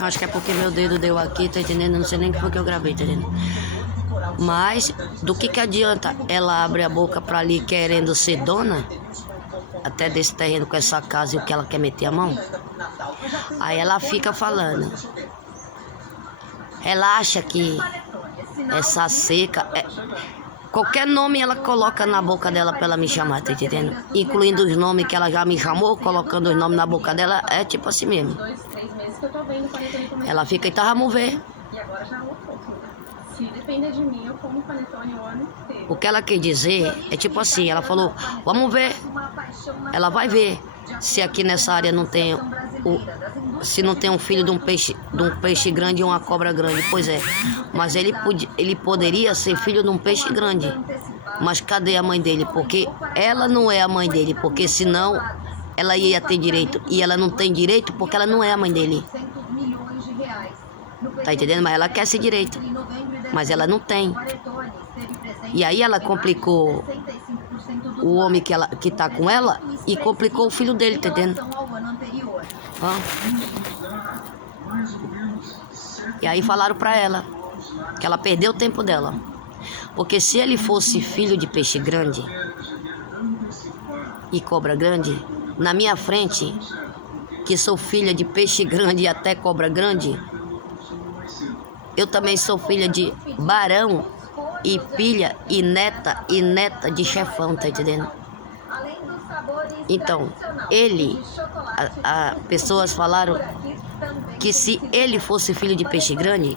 Acho que é porque meu dedo deu aqui, tá entendendo? Não sei nem o que foi que eu gravei, tá entendendo? Mas do que adianta ela abrir a boca pra ali querendo ser dona até desse terreno com essa casa e o que ela quer meter a mão? Aí ela fica falando. Ela acha que essa seca... Qualquer nome ela coloca na boca dela pra ela me chamar, tá entendendo? Incluindo os nomes que ela já me chamou, colocando os nomes na boca dela, é tipo assim mesmo. Ela fica, então vamos ver. O que ela quer dizer é tipo assim, ela falou, vamos ver. Ela vai ver se aqui nessa área não tem se não tem um filho de um peixe grande e uma cobra grande. Pois é, mas ele poderia ser filho de um peixe grande. Mas cadê a mãe dele? Porque ela não é a mãe dele, porque senão ela ia ter direito. E ela não tem direito porque ela não é a mãe dele. Tá entendendo? Mas ela quer esse direito. Mas ela não tem. E aí ela complicou o homem que tá com ela e complicou o filho dele, tá entendendo? E aí falaram pra ela que ela perdeu o tempo dela. Porque se ele fosse filho de peixe grande e cobra grande, na minha frente, que sou filha de peixe grande e até cobra grande, eu também sou filha de barão e filha e neta de chefão, tá entendendo? Então, pessoas falaram que se ele fosse filho de peixe grande,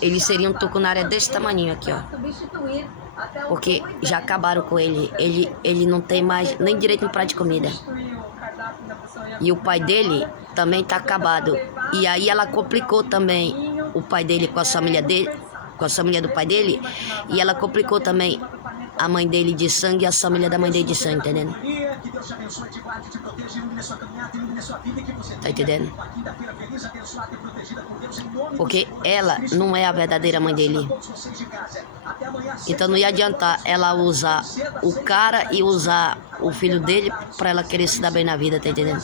ele seria um tucunaré desse tamanho aqui, ó. Porque já acabaram com ele. Ele não tem mais nem direito no prato de comida. E o pai dele também tá acabado. E aí ela complicou também o pai dele com a família dele, com a família do pai dele. E ela complicou também a mãe dele de sangue e a família da mãe dele de sangue, entendendo? Tá entendendo? Porque ela não é a verdadeira mãe dele. Então não ia adiantar ela usar o cara e usar o filho dele pra ela querer se dar bem na vida, tá entendendo?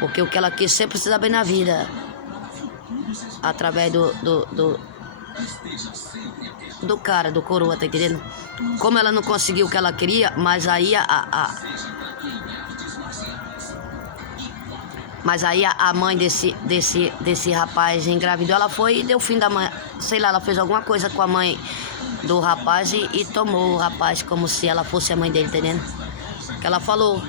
Porque o que ela quer sempre se dar bem na vida. Através do cara, do coroa, tá entendendo? Como ela não conseguiu o que ela queria, mas aí a mãe desse rapaz engravidou, ela foi e deu fim da mãe, sei lá, ela fez alguma coisa com a mãe do rapaz e tomou o rapaz como se ela fosse a mãe dele, tá entendendo? Que ela falou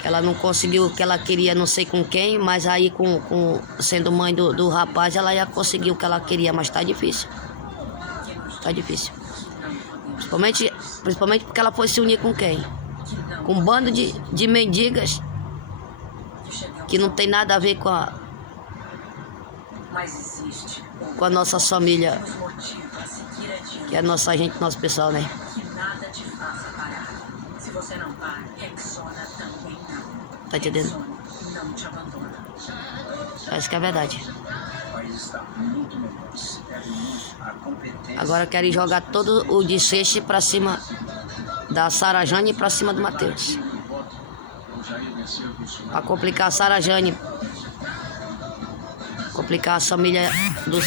que ela não conseguiu o que ela queria, não sei com quem, mas aí sendo mãe do rapaz, ela ia conseguir o que ela queria, mas tá difícil. Tá difícil. Principalmente porque ela foi se unir com quem? Com um bando de mendigas que não tem nada a ver com a nossa família, que é a nossa gente, nosso pessoal, né? Tá entendendo? Essa que é a verdade. Agora querem jogar todo o desfecho pra cima da Sara Jane e pra cima do Matheus. Pra complicar a Sara Jane. Complicar a família dos...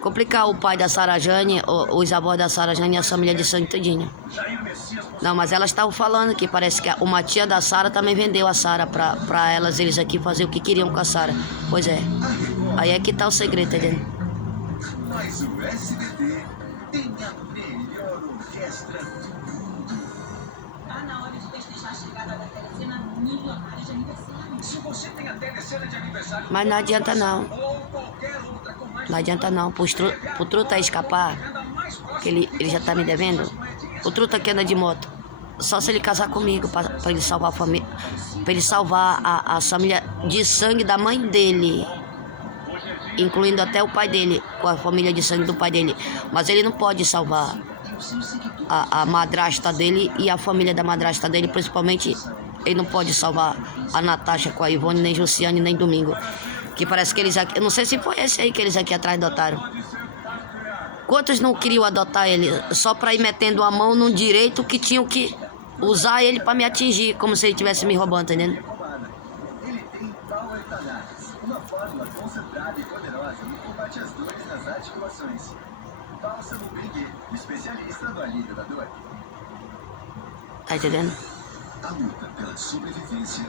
Complicar o pai da Sara Jane, os avós da Sara Jane e a família de sangue todinha. Não, mas elas estavam falando que parece que uma tia da Sara também vendeu a Sara pra eles aqui fazer o que queriam com a Sara. Pois é. Aí é que tá o segredo, tá entendendo? Mas o SBT tem a melhor orquestra do mundo. Tá na hora de festejar a chegada da telecena milionária de aniversário. Se você tem a telecena de aniversário... Mas não adianta não. Não adianta não. Pro Truta escapar, que ele já tá me devendo. O Truta que anda de moto, só se ele casar comigo pra ele salvar a família, pra ele salvar a família de sangue da mãe dele, incluindo até o pai dele, com a família de sangue do pai dele. Mas ele não pode salvar a madrasta dele e a família da madrasta dele, principalmente ele não pode salvar a Natasha com a Ivone, nem Luciane, nem Domingo, que parece que eles aqui, eu não sei se foi esse aí que eles aqui atrás adotaram. Quantos não queriam adotar ele só pra ir metendo a mão num direito que tinham que usar ele pra me atingir, como se ele estivesse me roubando, tá entendendo? Ele tem Power Tanax, uma fórmula concentrada e poderosa no combate às dores nas articulações. Bálsamo Briguet, especialista no alívio da dor. Tá entendendo? A luta pela sobrevivência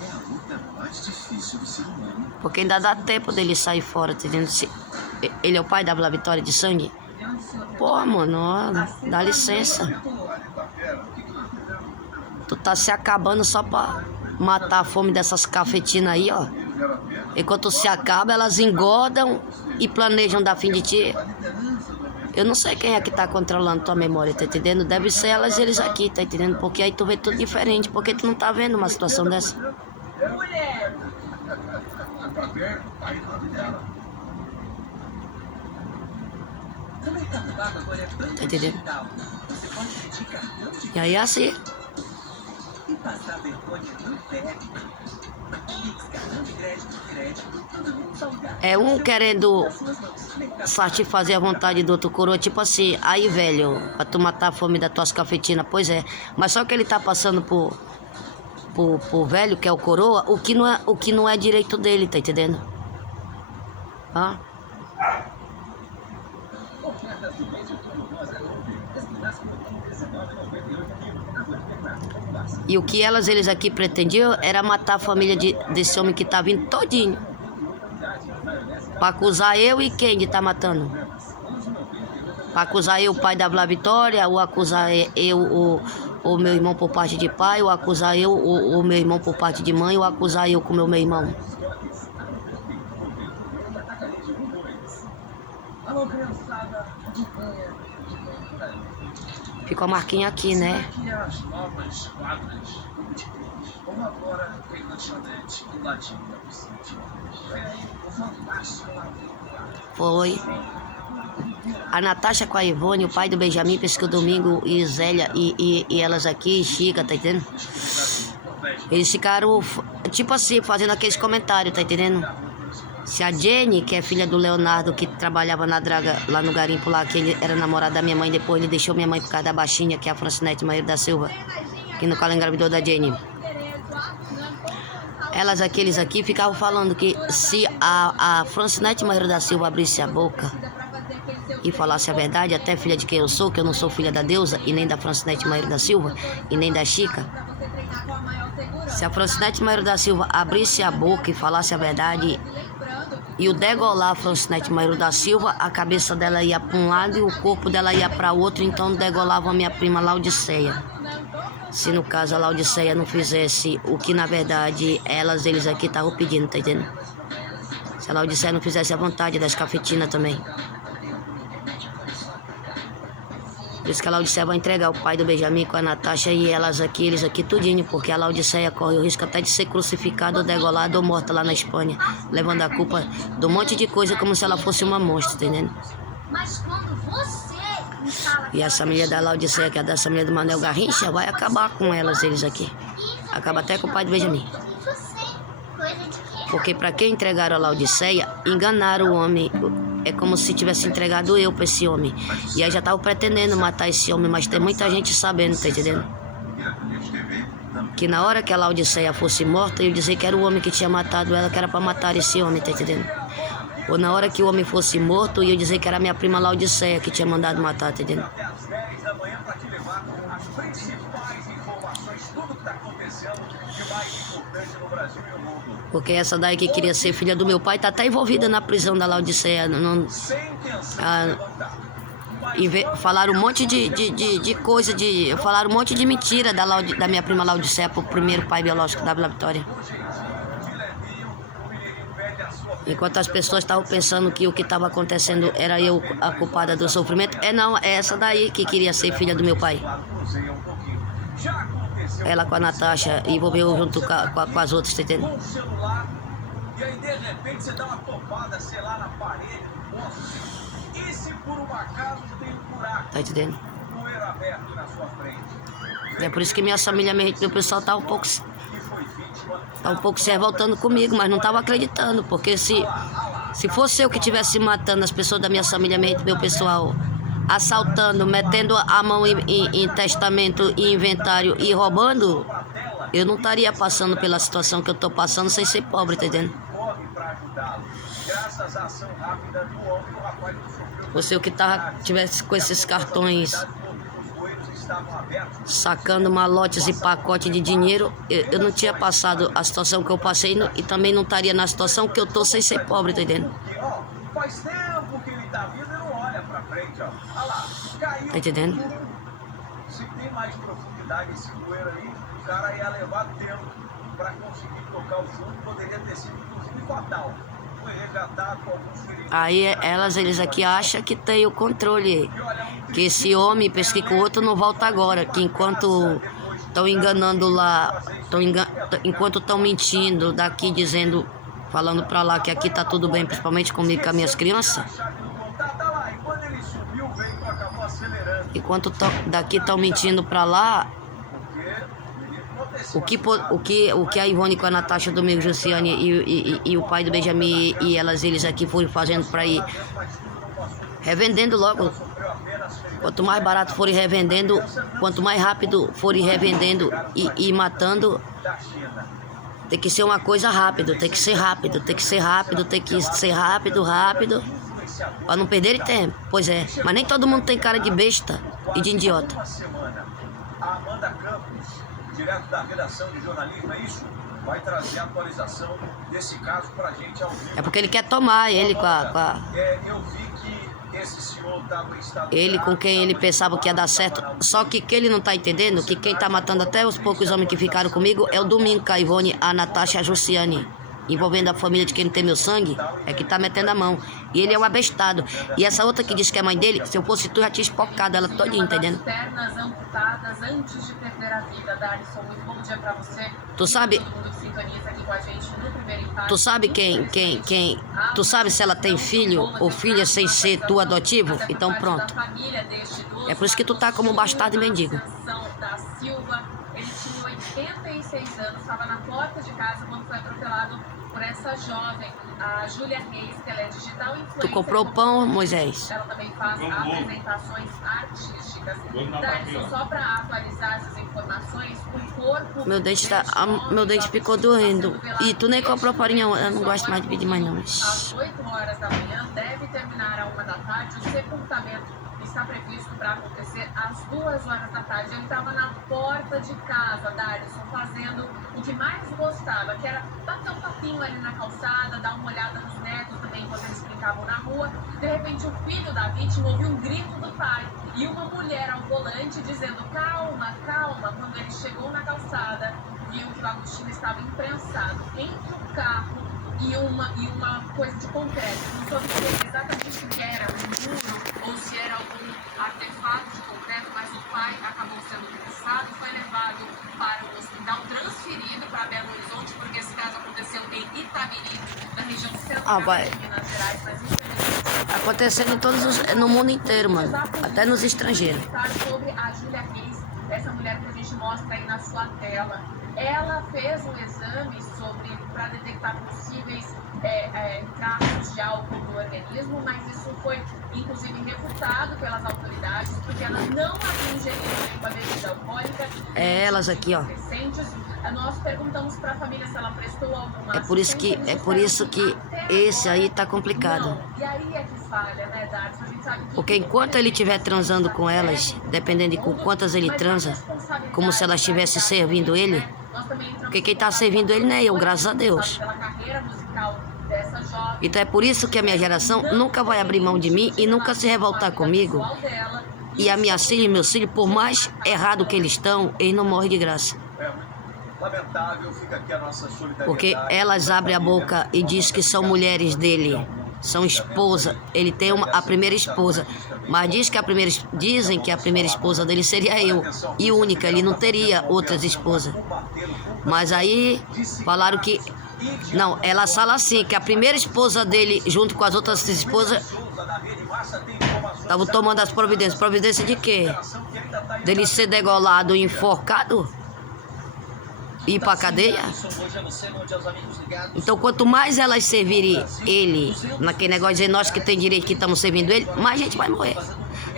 é a luta mais difícil do ser humano. Porque ainda dá tempo dele sair fora, tá entendendo? Ele é o pai da Vitória de sangue. Pô, mano, ó, dá licença. Tu tá se acabando só pra matar a fome dessas cafetinas aí, ó. Enquanto se acaba, elas engordam e planejam dar fim de ti. Eu não sei quem é que tá controlando tua memória, tá entendendo? Deve ser elas e eles aqui, tá entendendo? Porque aí tu vê tudo diferente. Porque tu não tá vendo uma situação dessa. Tá entendendo? E aí é assim. É um querendo satisfazer a vontade do outro coroa, tipo assim, aí velho, pra tu matar a fome das tuas cafetinas, pois é. Mas só que ele tá passando por velho, que é o coroa, o que não é direito dele, tá entendendo? Ah? E o que eles aqui pretendiam era matar a família desse homem que tá vindo todinho. Pra acusar eu e quem de tá matando? Pra acusar eu, o pai da Vitória, ou acusar eu, o meu irmão por parte de pai, ou acusar eu, o meu irmão por parte de mãe, ou acusar eu com o meu irmão. Ficou a marquinha aqui, né? Foi. A Natasha com a Ivone, o pai do Benjamin, Pesca Domingo e Zélia e elas aqui, Chica, tá entendendo? Eles ficaram, tipo assim, fazendo aqueles comentários, tá entendendo? Se a Jenny, que é filha do Leonardo, que trabalhava na draga lá no garimpo lá, que ele era namorado da minha mãe, depois ele deixou minha mãe por causa da baixinha, que é a Francinete Maíra da Silva, que no caso engravidou da Jenny. Eles aqui ficavam falando que se a Francinete Maíra da Silva abrisse a boca e falasse a verdade, até filha de quem eu sou, que eu não sou filha da deusa, e nem da Francinete Maíra da Silva, e nem da Chica. Se a Francinete Maíra da Silva abrisse a boca e falasse a verdade e o degolar a Francinete Maíra da Silva, a cabeça dela ia para um lado e o corpo dela ia para outro, então degolava a minha prima Laodiceia. Se no caso a Laodiceia não fizesse o que na verdade eles aqui estavam pedindo, tá entendendo? Se a Laodiceia não fizesse a vontade das cafetinas também. Por isso que a Laodiceia vai entregar o pai do Benjamin com a Natasha e eles aqui tudinho, porque a Laodiceia corre o risco até de ser crucificada, ou degolada ou morta lá na Espanha, levando a culpa de um monte de coisa como se ela fosse uma monstra, entendendo? Mas quando você me fala E a família da Laodiceia, que é da família do Manuel Garrincha, vai acabar com eles aqui. Acaba até com o pai do Benjamin. Porque para quem entregaram a Laodiceia, enganaram o homem. É como se tivesse entregado eu pra esse homem. E aí já tava pretendendo matar esse homem, mas tem muita gente sabendo, tá entendendo? Que na hora que a Laodiceia fosse morta, eu dizer que era o homem que tinha matado ela, que era pra matar esse homem, tá entendendo? Ou na hora que o homem fosse morto, eu dizer que era minha prima Laodiceia que tinha mandado matar, tá entendendo? Porque essa daí que queria ser filha do meu pai tá até envolvida na prisão da Laodiceia. Falaram um monte de coisa, falaram um monte de mentira da minha prima Laodiceia pro primeiro pai biológico da Vitória. Enquanto as pessoas estavam pensando que o que estava acontecendo era eu a culpada do sofrimento. Não, é essa daí que queria ser filha do meu pai. Ela com a Natasha envolveu junto com as outras, tá entendendo? E aí de repente você dá uma topada, sei lá, na parede, e se por um acaso tem um buraco, tá entendendo? poeira aberto na sua frente. É por isso que minha família, meu pessoal tá um pouco se revoltando comigo, mas não tava acreditando, porque se fosse eu que estivesse matando as pessoas da minha família, meu pessoal, assaltando, metendo a mão em testamento e inventário e roubando, eu não estaria passando pela situação que eu tô passando sem ser pobre, tá entendendo? Você o que tivesse com esses cartões sacando malotes e pacote de dinheiro, eu não tinha passado a situação que eu passei e também não estaria na situação que eu tô sem ser pobre, tá entendendo? Faz tempo que ele tá vindo e não olha pra frente, ó. Olha lá, caiu. Tá entendendo? Se tem mais profundidade esse bueiro aí, o cara ia levar tempo pra conseguir tocar o fundo, poderia ter sido inclusive fatal. Foi resgatado com alguns feridos. Aí eles aqui acham que tem o controle, que esse homem pensa que o outro não volta agora, que enquanto estão enganando lá, enquanto estão mentindo daqui dizendo, falando pra lá que aqui tá tudo bem, principalmente comigo e com as minhas crianças, enquanto daqui estão mentindo pra lá, o que a Ivone com a Natasha, Domingos, Luciane e o pai do Benjamin e eles aqui foram fazendo pra ir revendendo logo. Quanto mais barato forem revendendo, quanto mais rápido forem revendendo e matando, tem que ser uma coisa rápido, tem que ser rápido, rápido, para não perderem tempo. Pois é, mas nem todo mundo tem cara de besta e de idiota. A Amanda Campos, direto da redação de jornalismo, é isso? Vai trazer a atualização desse caso pra gente ao vivo. É porque ele quer tomar, ele com a... Eu vi que esse senhor estava em estado ele com quem ele pensava que ia dar certo. Só que ele não tá entendendo que quem tá matando até os poucos homens que ficaram comigo é o Domingo, a Ivone, a Natasha e a Jussiane. Envolvendo a família de quem não tem meu sangue, é que tá metendo a mão. E ele é um abestado. E essa outra que diz que é mãe dele, se eu fosse tu, já tinha espocado ela todinha, entendendo? Pernas amputadas antes de perder a vida, Darison. Muito bom dia pra você. Tu sabe... Todo mundo que sintoniza aqui com a gente no primeiro impacto. Tu sabe tu sabe se ela tem filho ou filha sem ser tu adotivo? Então pronto. É por isso que tu tá como um bastardo e mendigo. Da Silva, ele tinha 86 anos, estava na porta de casa quando foi atropelado por essa jovem, a Júlia Reis, que ela é digital influencer. Tu comprou o pão, Moisés? Ela também faz apresentações artísticas. Darison, só para atualizar essas informações, o corpo... Meu dente ficou doendo. E tu nem comprou farinha, eu não gosto mais de pedir mais não. Às 8 horas da manhã, deve terminar à 1 da tarde, o sepultamento está previsto para acontecer às 2 horas da tarde. Ele estava na porta de casa, Darison, fazendo o que mais gostava, que era bater um papinho ali na calçada, dar uma olhada nos netos também enquanto eles brincavam na rua. De repente, o filho da vítima ouviu um grito do pai e uma mulher ao volante dizendo calma, calma. Quando ele chegou na calçada, viu que o Agostinho estava imprensado entre o carro e uma coisa de concreto. Não soube dizer exatamente o que era, um muro ou se era algum artefato de concreto, mas o pai acabou sendo imprensado, foi levado para o hospital, transferido para Belo Horizonte, porque esse caso aconteceu em Itabiri, na região central de Minas Gerais, mas infelizmente... Acontecendo no mundo inteiro, mano. Até nos estrangeiros. Sobre a Júlia Reis, essa mulher que a gente mostra aí na sua tela. Ela fez um exame para detectar possíveis traços de álcool no organismo, mas isso foi inclusive refutado pelas autoridades, porque ela não havia ingerido nenhuma bebida alcoólica. Elas aqui, ó. Nós perguntamos para a família se ela prestou alguma É por isso que esse aí tá complicado. Não. E aí é que falha, né, Darcy? A gente sabe que Porque enquanto ele estiver transando com elas, dependendo de com quantas ele transa, como se ela estivesse servindo ele, porque quem tá servindo ele não é eu, graças a Deus. Então é por isso que a minha geração nunca vai abrir mão de mim e nunca se revoltar comigo. E a minha filha e meus filhos, por mais errado que eles estão, eles não morrem de graça. Lamentável, fica aqui a nossa solidariedade. Porque elas abrem a boca e dizem que são mulheres dele, são esposa. Ele tem a primeira esposa, mas dizem que a primeira esposa dele seria eu, e única, ele não teria outras esposas. Mas aí falaram que... Não, ela fala assim, que a primeira esposa dele, junto com as outras esposas, estavam tomando as providências. Providência de quê? Dele ser degolado e enforcado? Ir pra cadeia? Então, quanto mais elas servirem ele, naquele negócio de dizer nós que tem direito que estamos servindo ele, mais gente vai morrer.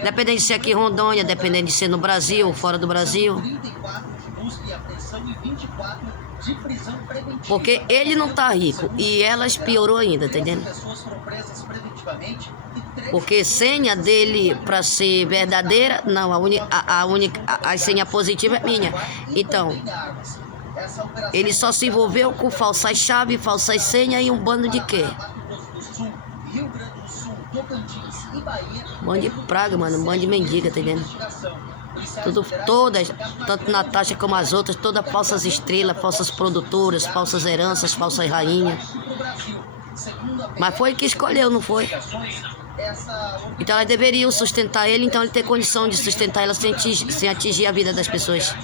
Dependendo de ser aqui em Rondônia, dependendo de ser no Brasil, fora do Brasil. 34 de busca e apreensão e 24 de prisão preventiva. Porque ele não tá rico e elas piorou ainda, tá entendendo? Pessoas foram presas preventivamente e 3 Porque senha dele para ser verdadeira, não, a senha positiva é minha. Então, Essa operação ele só se envolveu com falsas chaves, falsas senhas e um bando de quê? Mato Grosso do Sul, Rio Grande do Sul, Tocantins e Bahia. Bando de praga, mano, um bando de mendiga, tá entendendo? Todas, tanto Natasha como as outras, todas falsas estrelas, falsas produtoras, falsas heranças, falsas rainhas. Mas foi ele que escolheu, não foi? Então elas deveriam sustentar ele, então ele ter condição de sustentar ela sem atingir a vida das pessoas.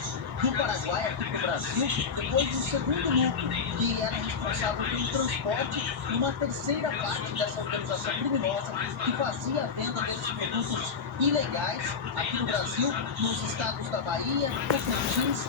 Do Paraguai aqui para o Brasil, depois do segundo núcleo, que era responsável pelo transporte, e uma terceira parte dessa organização criminosa que fazia a venda desses produtos ilegais aqui no Brasil, nos estados da Bahia, Tocantins